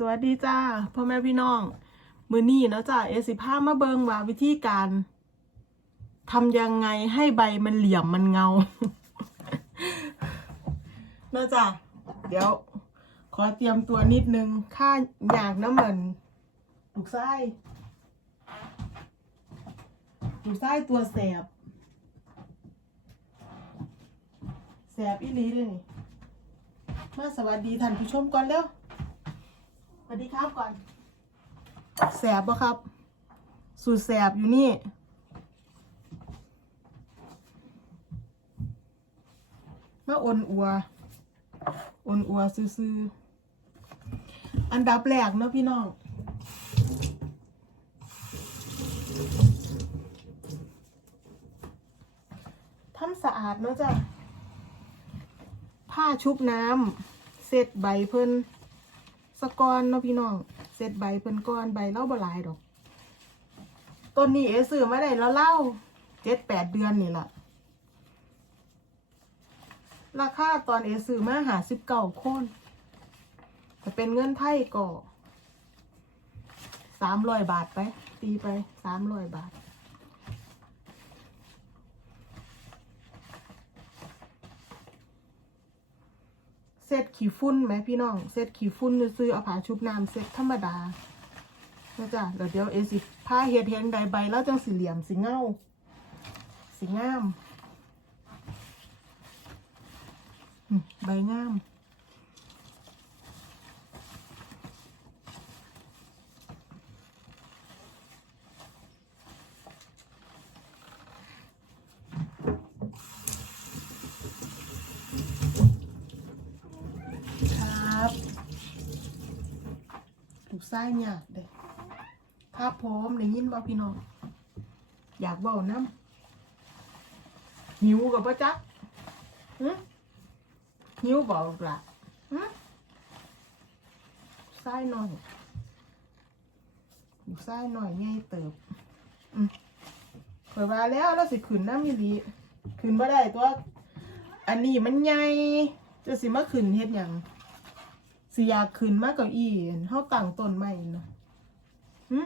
สวัสดีจ้าพ่อแม่พี่น้อง มือนี้เนาะจ้าเอสิพามาเบิงว่าวิธีการทำยังไงให้ใบมันเหลี่ยมมันเงาเนาะจ้าเดี๋ยว ขอเตรียมตัวนิดนึงค่าอยากน้ำมันลูกไส้ลูกไส้ตัวแสบแสบอีหลีเลยนี่มาสวัสดีท่านผู้ชมก่อนเร็ว สวัสดีครับก่อน แสบปะครับ สูตรแสบอยู่นี่ มาอ่อนอัวอ่อนอัวซื่อๆ อันดับแรกเนาะพี่น้องทำสะอาดเนาะจ้ะผ้าชุบน้ำเสร็จใบเพิ่น สะกอนเนาะพี่น้องเสร็จใบเพิ่นก้อนใบเล่าบ่หลายดอกต้นนี้เอซื้อมาได้แล้วเล่าเจ็ดแปดเดือนนี่แหละราคาตอนเอซื้อมาหาสิบเก้าคนแต่เป็นเงินไทยก็สามร้อยบาทไป ตีไปสามร้อยบาท เซตขี้ฝุ่นไหมพี่น้อง เซตขี้ฝุ่นซื้อเอาผ้าชุบน้ำเซตธรรมดานะจ๊ะเดี๋ยวเดี๋ยวเอสิผ้าเฮ็ดเห็นใดใบแล้วจังสีเหลี่ยมสีเงาสีงาม ใบงาม ถูกไส้หยาดเลยครับพร้อมได้ยินบ่พี่น้อง อยากเบาน้ำหิวกับปะจ๊ะหึหิวบอกละหึไส้หน่อยถูกไส้หน่อยง่ายเติบอืมเผยว่าแล้วเราสิขืนน้ำมิลีขืนบ่ได้ตัว อันนี้มันใหญ่จะสิมาขืนเฮ็ดหยัง สิอยากขึ้นมากกว่าอี้อั่นเฮาตั้งต้นใหม่นะหึ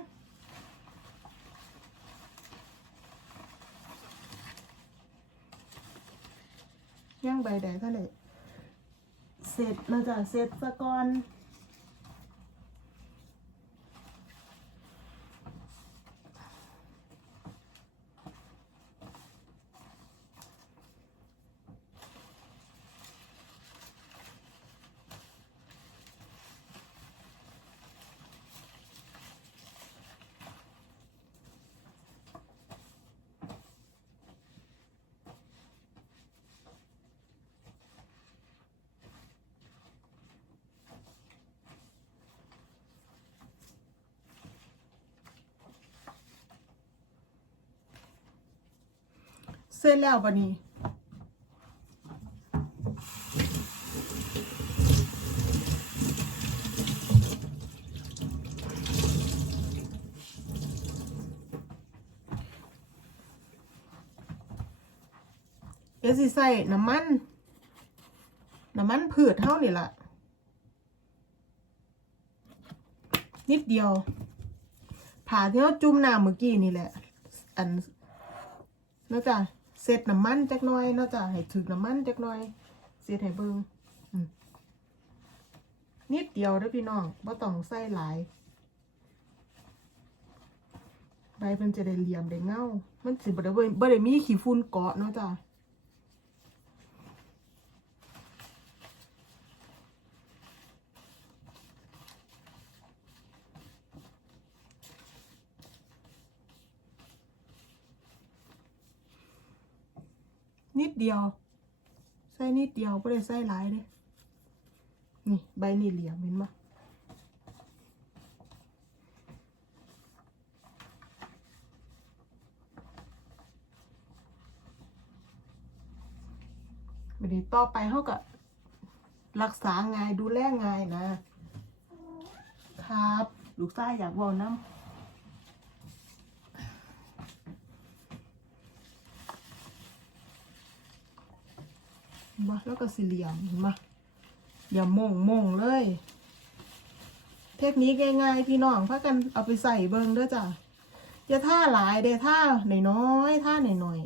ย่างใบแดเท่าไหร่เสร็จแล้วจ้ะเสร็จซะก่อน เสร็จแล้วบัดนี้ เดี๋ยวสิใส่น้ำมัน น้ำมันพืชเท่านี่ละนิดเดียว ผ่าที่เราจุ่มน้ำเมื่อกี้นี่แหละ อันนะจ้ะ เสร็จน้ำมันจักหน่อยเนาะจ้ะให้ถึกน้ำมันจักหน่อยเสร็จให้เบิ่งอืมนิดเดียวเด้อพี่น้องบ่ต้องใส่หลายใบมันจะได้เหลี่ยมได้เงา มันสิบ่ได้บ่บ่ได้มีขี้ฝุ่นเกาะเนาะจ้ะ นิดเดียว ใส่นิดเดียวไม่ได้ใส่หลายเลยนี่ใบนี่เหลี่ยมเห็นปะบัดนี้ต่อไปเขาก็รักษาง่ายดูแลง่ายนะ ครับ ลูกชายอยากบอกน้ำ มาแล้วก็สี่เหลี่ยมมาอย่ามงมงเลย เทคนิคง่ายๆพี่น้องพากันเอาไปใส่เบิงเด้อจ้ะอย่าท่าหลายเด้ท่าหน้อยๆท่าหน่อย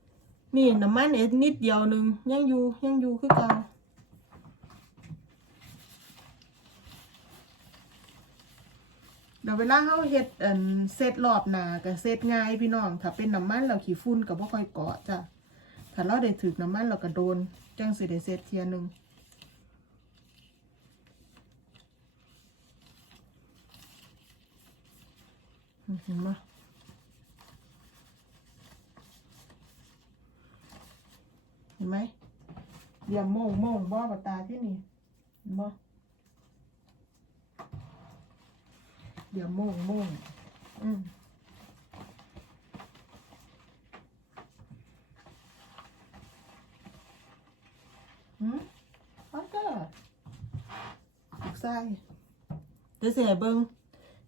ๆนี่น้ำมันเอ็ดนิดเดียวหนึ่งยังอยู่ยังอยู่คือเก่าเดี๋ยวเวลาเฮาเฮ็ดเซตรอบหนาก็เซตง่ายพี่น้อง ถ้าเป็นน้ำมันแล้วขี้ฝุ่นก็บ่ค่อยเกาะจ้ะ ถ้าเราได้ถึกน้ำมันเราก็โดน จังสิได้เซตเทียหนึงเห็นไหมเห็นไหมเยี่ยมโม่งโม่งบ่ปตาที่นี่บ่เดี๋ยวโม่งโม่งอืมหืม อันเด้อลูกไส้เดี๋ยวเสียเบิ้ง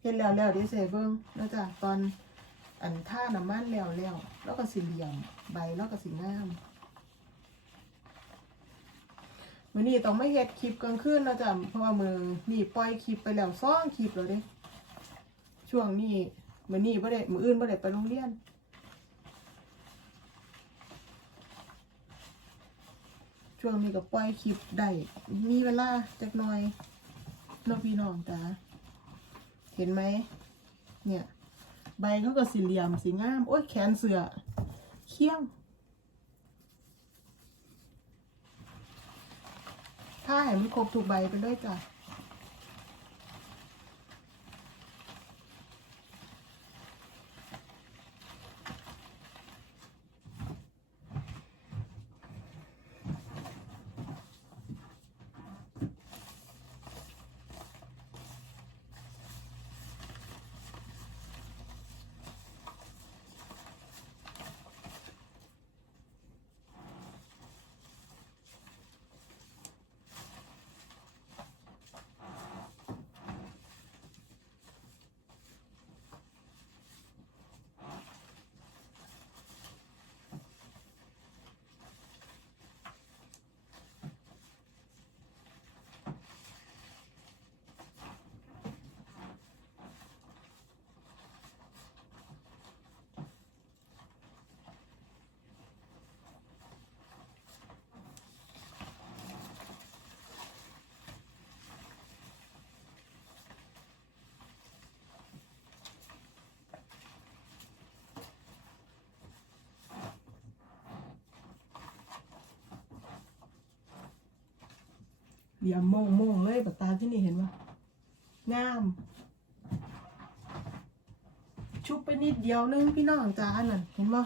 เฮ็ดแล้วแล้วเดี๋ยวสิให้เบิ่งแล้วจ้ะตอนอันท่าน้ำมันแล้วแล้วแล้วก็สิเหลี่ยมใบแล้วก็สิงามมื้อนี้ต้องไม่เฮ็ดคลิปกลางคืนแล้วจ้ะเพราะว่ามือนี่ปล่อยคลิปไปแล้วสองคลิปแล้วเด้ช่วงนี้มื้อนี้บ่ได้มื้ออื่นบ่ได้ไปโรงเรียน ช่วงนี้ก็ปล่อยคลิปได้มีเวลาจักหน่อยน้องพี่น้องจ้าเห็นไหม เนี่ย ใบเขาก็สีเหลี่ยมสีงาม โอ้ยแขนเสือเขี้ยงถ้าให้มันครบถูกใบไปด้วยจ้ะ เดี่ยมโมงโม่งเลยแบบตาที่นี่เห็นปะงาม ชุบไปนิดเดียวนึงพี่น้องจ้านนั่นเห็นปะ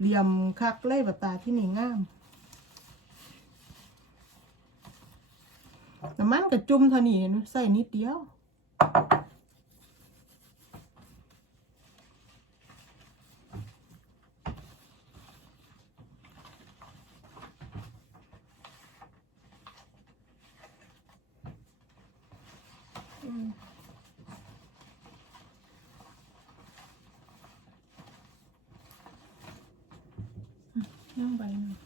เหลี่ยมคักเลยแบบตาที่นี่งามน้ำมันกับจุ่มเท่านี้ใส่นิดเดียว ย่างใบหนึ่ง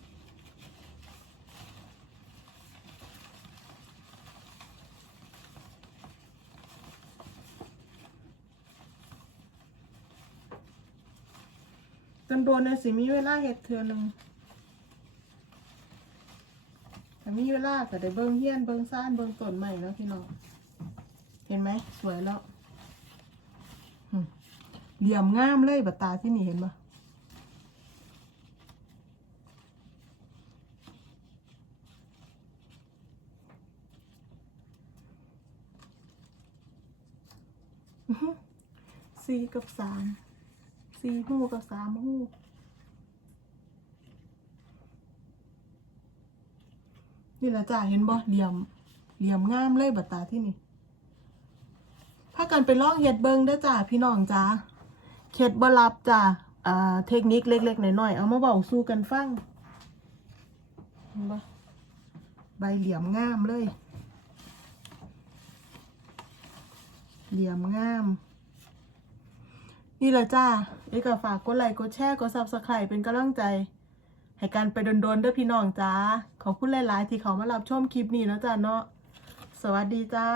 จนโดนในสิมีเวลาเฮ็ดเทือหนึ่งแต่มีเวลาก็ได้เบิ่งเฮียนเบิ่งซ่านเบิ่งต้นใหม่แล้วพี่น้อง เห็นไหมสวยแล้วเหลี่ยมงามเลยบัตตาที่นี่เห็นปะอื้อหือสี่กับสามสี่หูกับสามหูนี่แหละจ้าเห็นบ่เหลี่ยมเหลี่ยมงามเลยบัตตาที่นี่ ถ้ากันไปล่องเฮ็ดเบิงเด้จ้าพี่น้องจ้าเข็ดบ่รับจ้าอ่าเทคนิคเล็กๆหน้อยๆเอามาเว้าสู่กันฟังใบเหลี่ยมงามเลย เหลี่ยมงาม นี่แหละจ้าเอกก็ฝากกดไลค์กดแชร์กด Subscribe เป็นกำลังใจ ให้กันไปโดนๆด้อพี่น้องจ้าขอบคุณหลายๆ ที่เขามารับชมคลิปนี้นะจ้าเนาะสวัสดีจ้า